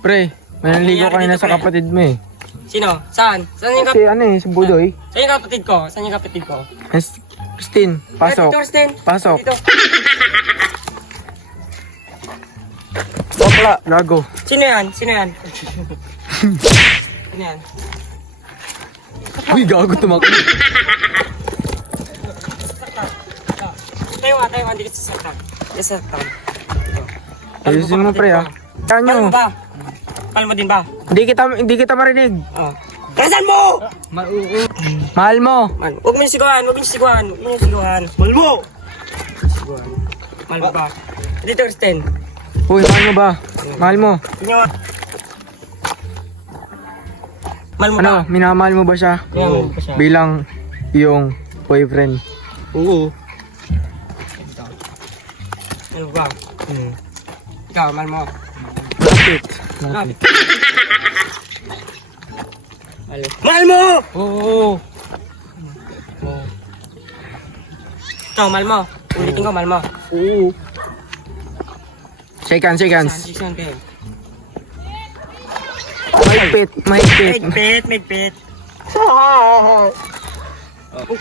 Pre, may nanligo kanina sa kapatid mo eh. Sino? Saan? Saan yung Si ano eh, si Budoy. Saan yung kapatid ko? Saan yung kapatid ko? Christine, pasok. Dito, Kristen. Pasok. Dito. Bakla, gago. Sino yan? Sino yan? Sino yan? Uy, gago tumakbo. Tayo nga, hindi ka sasaktan. Hindi ka sasaktan. Ayusin mo pre ah. Kaya Palmo nyo. ba? Palmo din ba? Hindi kita marinig. Oo. Kasan mo! Mahal mo. Man, huwag mo yung siguan, huwag mo yung siguan, huwag mo yung siguan. Mahal mo! Siguan. Mahal mo ba? Dito, Kristen. Uy, mahal mo ba? Mahal mo. Tingnan mo. Mahal mo ba? Ano, minamahal mo ba siya? Oo. Bilang iyong boyfriend. Oo. Mahal mo ba? Ikaw, mahal mo. Bakit? Bakit? Mahal mo! Oo. Ikaw, mahal mo. Ulitin ko, mahal mo. Oo. Shake hands, shake hands. Saan kayo? Mahigpit, mahigpit. Megpit. Kung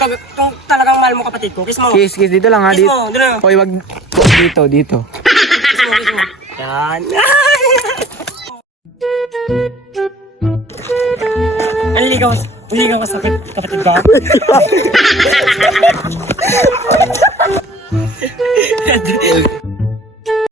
talagang mahal mo kapatid ko, kiss mo. Kiss, kiss. Dito lang ha. Kiss Dito. mo, doon na. Hoy, wag. Dito, dito. Kiss mo. Yan. Naliligaw ka sa kapatid ko?